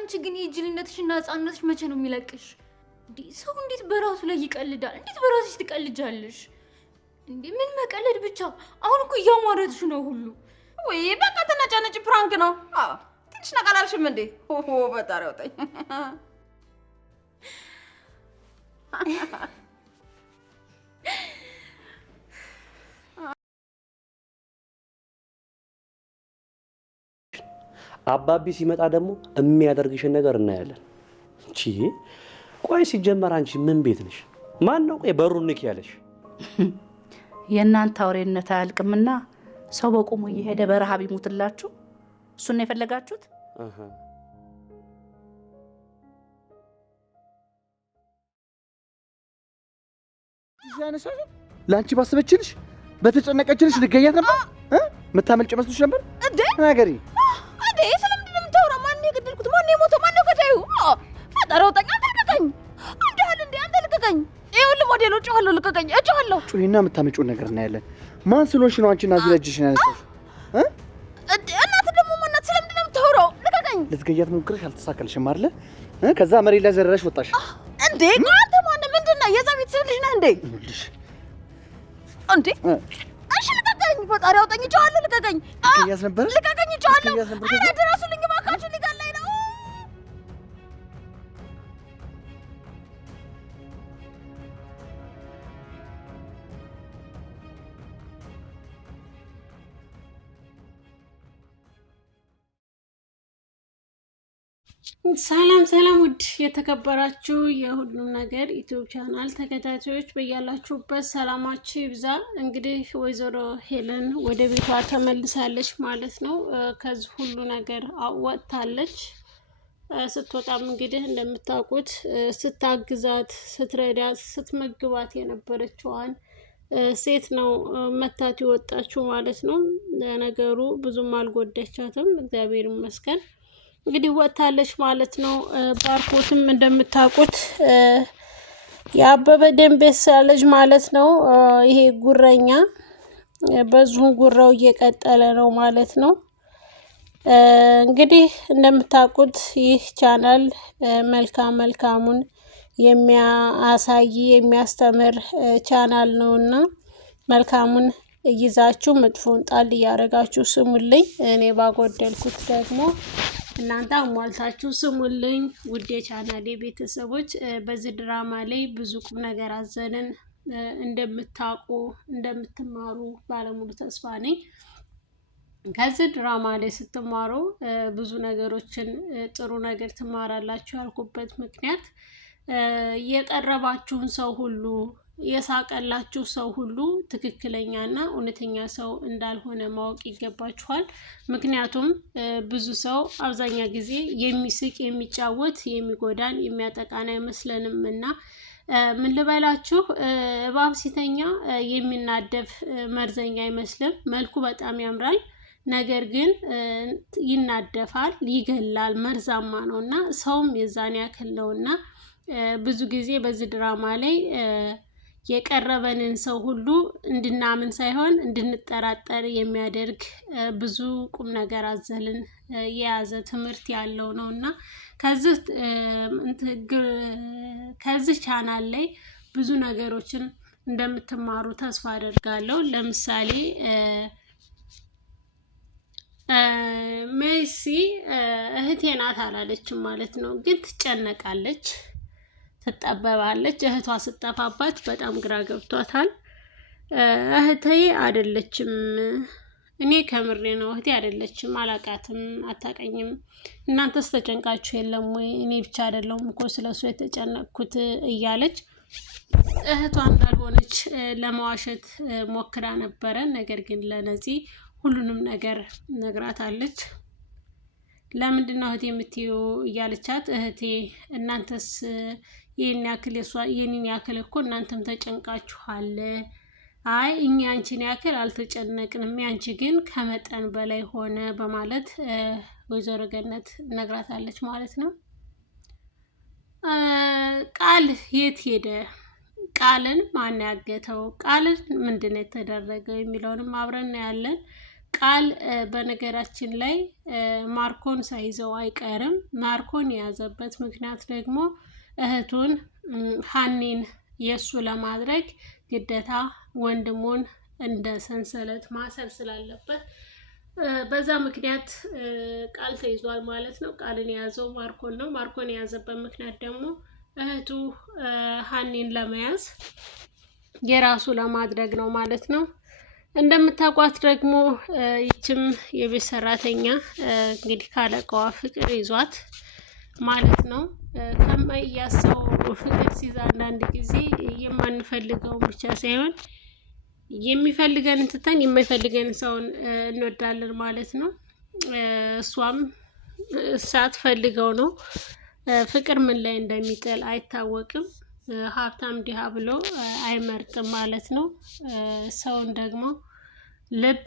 አንቺ ግን የጅልነትሽና ህፃንነትሽ መቼ ነው የሚለቅሽ? እንዴ ሰው እንዴት በራሱ ላይ ይቀልዳል? እንዴት በራስሽ ትቀልጃለሽ? እንዴ ምን መቀለድ ብቻ? አሁን እኮ እያሟረትሽ ነው ሁሉ። ወይ በቃ ተነጫነጭ ፕራንክ ነው። ትንሽ ነቃላልሽም እንዴ? ኦሆ በጣሪ ወጣኝ። አባቢ ሲመጣ ደግሞ የሚያደርግሽን ነገር እናያለን። እቺ ቆይ ሲጀመር አንቺ ምን ቤት ነሽ? ማን ነው ቆይ በሩን ንክ ያለሽ? የእናንተ አውሬነት አያልቅምና ሰው በቁሙ እየሄደ በረሃብ ይሙትላችሁ። እሱን ነው የፈለጋችሁት? ላንቺ ባሰበችልሽ በተጨነቀችልሽ ልገያት ነበር ምታመልጭ መስሎሽ ነበር እንዴ? ነገሪ እንዴ ስለምንድን ነው የምታወራው? ማን የገደልኩት? ማን የሞተው? ማን ነው ገዳዩ? ፈጠረው ጠኛ ልቀቀኝ። አንዳል እንዴ አንተ ልቀቀኝ። ይኸውልህ ሞዴሉ ጮሃለሁ፣ ልቀቀኝ፣ እጮሃለሁ። ጩሂና የምታመጪውን ነገር እናያለን። ማን ስለሆንሽ ነው አንቺና እዚህ ለጅሽን ያነሳሽ? እናት ደግሞ ማናት? ስለምንድን ነው የምታወራው? ልቀቀኝ። ልትገያት ሞክረሽ አልተሳካልሽም አይደለ? ከዛ መሬት ላይ ዘረረሽ ወጣሽ እንዴ? አንተ ማን ምንድን ነህ? የዛ ቤተሰብ ልጅ ነህ እንዴ? እንዴ እሺ ልቀቀኝ። ፈጣሪ አውጣኝ፣ እጮሃለሁ፣ ልቀቀኝ። ልትገያት ነበር? ልቀቀኝ፣ እጮሃለሁ። ኧረ ድረሱልኝ እባካችሁ፣ ሊገለኝ ነው። ሰላም ሰላም፣ ውድ የተከበራችሁ የሁሉም ነገር ዩቲዩብ ቻናል ተከታታዮች በያላችሁበት ሰላማችሁ ይብዛ። እንግዲህ ወይዘሮ ሄለን ወደ ቤቷ ተመልሳለች ማለት ነው። ከዚህ ሁሉ ነገር ወጥታለች። ስትወጣም እንግዲህ እንደምታውቁት ስታግዛት፣ ስትረዳት፣ ስትመግባት የነበረችዋን ሴት ነው መታት የወጣችው ማለት ነው። ነገሩ ብዙም አልጎዳቻትም፣ እግዚአብሔር ይመስገን። እንግዲህ ወጥታለች ማለት ነው። ባርኮትም እንደምታውቁት የአበበ ደንበሳ ልጅ ማለት ነው። ይሄ ጉረኛ በዚሁ ጉራው እየቀጠለ ነው ማለት ነው። እንግዲህ እንደምታውቁት ይህ ቻናል መልካሙን የሚያሳይ የሚያስተምር ቻናል ነውና መልካሙን ይዛችሁ መጥፎን ጣል እያደረጋችሁ ስሙልኝ። እኔ ባጎደልኩት ደግሞ እናንተ አሟልታችሁ ስሙልኝ። ውድ የቻናሌ ቤተሰቦች በዚህ ድራማ ላይ ብዙ ቁም ነገር አዘልን እንደምታውቁ እንደምትማሩ ባለሙሉ ተስፋ ነኝ። ከዚህ ድራማ ላይ ስትማሩ ብዙ ነገሮችን ጥሩ ነገር ትማራላችሁ ያልኩበት ምክንያት የቀረባችሁን ሰው ሁሉ የሳቀላችሁ ሰው ሁሉ ትክክለኛና እውነተኛ ሰው እንዳልሆነ ማወቅ ይገባችኋል። ምክንያቱም ብዙ ሰው አብዛኛ ጊዜ የሚስቅ የሚጫወት የሚጎዳን የሚያጠቃን አይመስለንም እና ምን ልበላችሁ እባብ ሲተኛ የሚናደፍ መርዘኛ አይመስልም። መልኩ በጣም ያምራል፣ ነገር ግን ይናደፋል፣ ይገላል፣ መርዛማ ነውና ሰውም የዛን ያክል ነውና ብዙ ጊዜ በዚህ ድራማ ላይ የቀረበንን ሰው ሁሉ እንድናምን ሳይሆን እንድንጠራጠር የሚያደርግ ብዙ ቁም ነገር አዘልን የያዘ ትምህርት ያለው ነው እና ከዚህ ቻናል ላይ ብዙ ነገሮችን እንደምትማሩ ተስፋ አደርጋለሁ። ለምሳሌ ሜሲ እህቴ ናት አላለችም ማለት ነው፣ ግን ትጨነቃለች፣ ትጠበባለች። እህቷ ስጠፋባት በጣም ግራ ገብቷታል። እህቴ አይደለችም፣ እኔ ከምሬ ነው፣ እህቴ አይደለችም፣ አላቃትም፣ አታቀኝም። እናንተስ ተጨንቃችሁ የለም ወይ? እኔ ብቻ አይደለሁም እኮ ስለሱ የተጨነቅኩት እያለች እህቷ እንዳልሆነች ለመዋሸት ሞክራ ነበረ። ነገር ግን ለነፂ ሁሉንም ነገር ነግራታለች። ለምንድን ነው እህቴ የምትይው እያለቻት፣ እህቴ እናንተስ ይህን ያክል የኔን ያክል እኮ እናንተም ተጨንቃችኋል። አይ እኛ ያንቺን ያክል አልተጨነቅንም፣ ያንቺ ግን ከመጠን በላይ ሆነ በማለት ወይዘሮ ገነት ነግራታለች ማለት ነው። ቃል የት ሄደ? ቃልን ማን ያገተው? ቃልን ምንድን ነው የተደረገው የሚለውንም አብረን ያለን። ቃል በነገራችን ላይ ማርኮን ሳይዘው አይቀርም። ማርኮን የያዘበት ምክንያት ደግሞ እህቱን ሀኒን የእሱ ለማድረግ ግዴታ ወንድሙን እንደ ሰንሰለት ማሰር ስላለበት በዛ ምክንያት ቃል ተይዟል ማለት ነው። ቃልን የያዘው ማርኮን ነው። ማርኮን የያዘበት ምክንያት ደግሞ እህቱ ሀኒን ለመያዝ የራሱ ለማድረግ ነው ማለት ነው። እንደምታውቋት ደግሞ ይችም የቤት ሰራተኛ እንግዲህ ካለቃዋ ፍቅር ይዟት ማለት ነው። ከማይያሰው ፍቅር ሲይዝ አንዳንድ ጊዜ የማንፈልገውን ብቻ ሳይሆን የሚፈልገን ትተን የማይፈልገን ሰውን እንወዳለን ማለት ነው። እሷም ሳትፈልገው ነው። ፍቅር ምን ላይ እንደሚጥል አይታወቅም። ሀብታም ድሃ ብሎ አይመርጥም ማለት ነው። ሰውን ደግሞ ልብ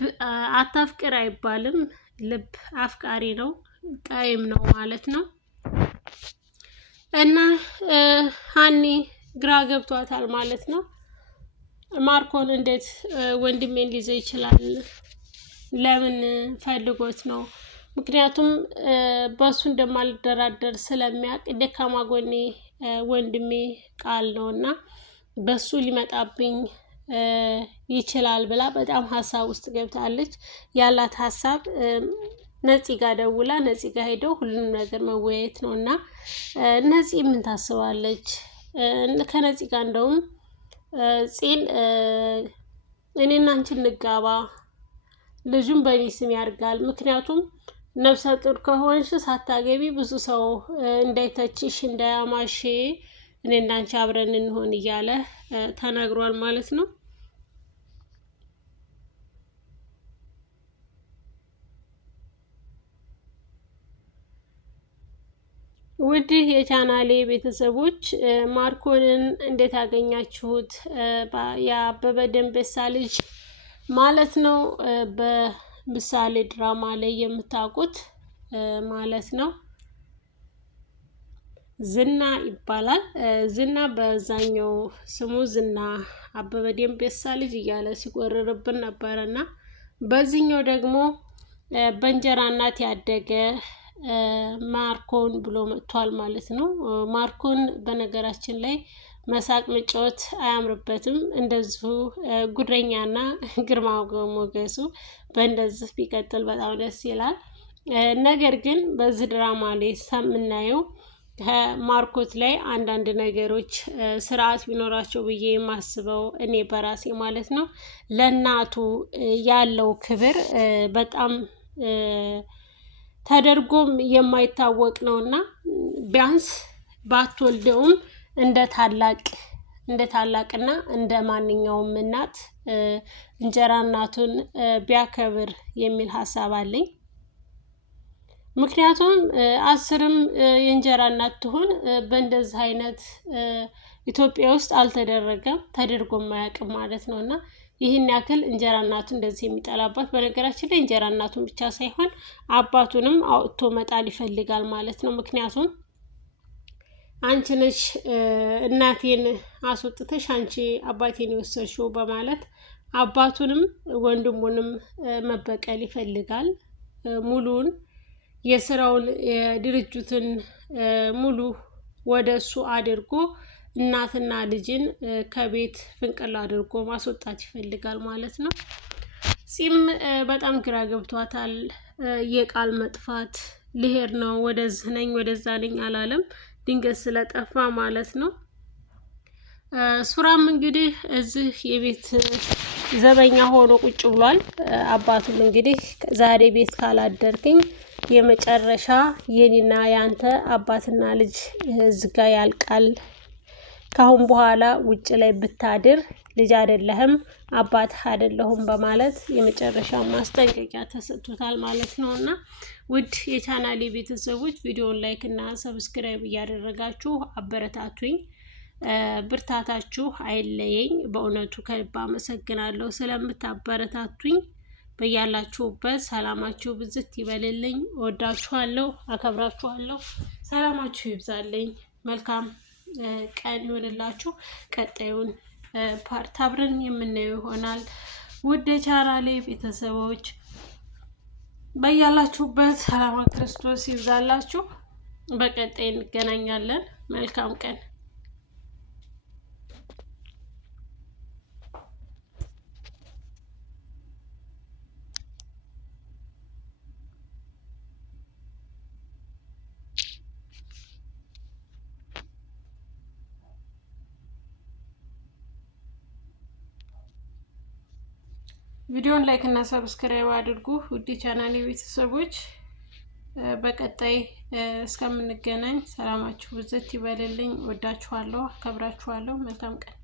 አታፍቅር አይባልም። ልብ አፍቃሪ ነው፣ ጣይም ነው ማለት ነው። እና ሀኒ ግራ ገብቷታል ማለት ነው። ማርኮን እንዴት ወንድሜን ሊይዘው ይችላል? ለምን ፈልጎት ነው? ምክንያቱም በሱ እንደማልደራደር ስለሚያውቅ ደካማ ጎኔ ወንድሜ ቃል ነው እና በሱ ሊመጣብኝ ይችላል ብላ በጣም ሀሳብ ውስጥ ገብታለች። ያላት ሀሳብ ነፂ ጋር ደውላ ነፂ ጋር ሄደው ሁሉንም ነገር መወያየት ነው እና ነፂ ምን ታስባለች? ከነፂ ጋር እንደውም ፂን እኔና አንቺ እንጋባ፣ ልጁም በእኔ ስም ያድርጋል። ምክንያቱም ነፍሰ ጡር ከሆንሽ ሳታገቢ ብዙ ሰው እንዳይተችሽ እንዳያማሽ እኔና አንቺ አብረን እንሆን እያለ ተናግሯል ማለት ነው። ውድ የቻናሌ ቤተሰቦች ማርኮንን እንዴት አገኛችሁት? የአበበ ደንበሳ ልጅ ማለት ነው። በምሳሌ ድራማ ላይ የምታውቁት ማለት ነው። ዝና ይባላል። ዝና በዛኛው ስሙ ዝና አበበ ደንበሳ ልጅ እያለ ሲቆርርብን ነበረና በዚህኛው ደግሞ በእንጀራ እናት ያደገ ማርኮን ብሎ መጥቷል ማለት ነው። ማርኮን በነገራችን ላይ መሳቅ መጫወት አያምርበትም። እንደዚሁ ጉረኛና ግርማ ሞገሱ በእንደዚህ ቢቀጥል በጣም ደስ ይላል። ነገር ግን በዚህ ድራማ ላይ የምናየው ከማርኮት ላይ አንዳንድ ነገሮች ስርዓት ቢኖራቸው ብዬ የማስበው እኔ በራሴ ማለት ነው ለእናቱ ያለው ክብር በጣም ተደርጎም የማይታወቅ ነውና ቢያንስ ባትወልደውም እንደ ታላቅና እንደ ማንኛውም እናት እንጀራ እናቱን ቢያከብር የሚል ሀሳብ አለኝ። ምክንያቱም 10ም የእንጀራ እናት ትሆን በእንደዚህ አይነት ኢትዮጵያ ውስጥ አልተደረገም፣ ተደርጎም አያውቅም ማለት ነው። እና ይህን ያክል እንጀራ እናቱ እንደዚህ የሚጠላባት፣ በነገራችን ላይ እንጀራ እናቱን ብቻ ሳይሆን አባቱንም አውጥቶ መጣል ይፈልጋል ማለት ነው። ምክንያቱም አንቺ ነሽ እናቴን አስወጥተሽ አንቺ አባቴን የወሰድሽው በማለት አባቱንም ወንድሙንም መበቀል ይፈልጋል። ሙሉን የስራውን የድርጅቱን ሙሉ ወደ እሱ አድርጎ እናትና ልጅን ከቤት ፍንቅል አድርጎ ማስወጣት ይፈልጋል ማለት ነው። ፂም በጣም ግራ ገብቷታል። የቃል መጥፋት ልሄድ ነው ወደዚህ ነኝ ወደዛ ነኝ አላለም፣ ድንገት ስለጠፋ ማለት ነው። ሱራም እንግዲህ እዚህ የቤት ዘበኛ ሆኖ ቁጭ ብሏል። አባቱም እንግዲህ ዛሬ ቤት ካላደርክኝ የመጨረሻ የኔና ያንተ አባትና ልጅ ዝጋ ያልቃል፣ ካሁን በኋላ ውጭ ላይ ብታድር ልጅ አይደለህም አባትህ አይደለሁም በማለት የመጨረሻ ማስጠንቀቂያ ተሰጥቶታል ማለት ነው። እና ውድ የቻናሌ ቤተሰቦች ቪዲዮን ላይክ እና ሰብስክራይብ እያደረጋችሁ አበረታቱኝ። ብርታታችሁ አይለየኝ። በእውነቱ ከልብ አመሰግናለሁ ስለምታበረታቱኝ። በያላችሁበት ሰላማችሁ ብዝት ይበልልኝ። ወዳችኋለሁ፣ አከብራችኋለሁ። ሰላማችሁ ይብዛልኝ። መልካም ቀን ይሆንላችሁ። ቀጣዩን ፓርት አብረን የምናየው ይሆናል። ውድ የቻናሌ ቤተሰቦች በያላችሁበት ሰላም ክርስቶስ ይብዛላችሁ። በቀጣይ እንገናኛለን። መልካም ቀን። ቪዲዮን ላይክ እና ሰብስክራይብ አድርጉ ውድ ቻናሌ ቤተሰቦች። በቀጣይ እስከምንገናኝ ሰላማችሁ ብዝት ይበልልኝ። ወዳችኋለሁ፣ አከብራችኋለሁ። መልካም ቀን።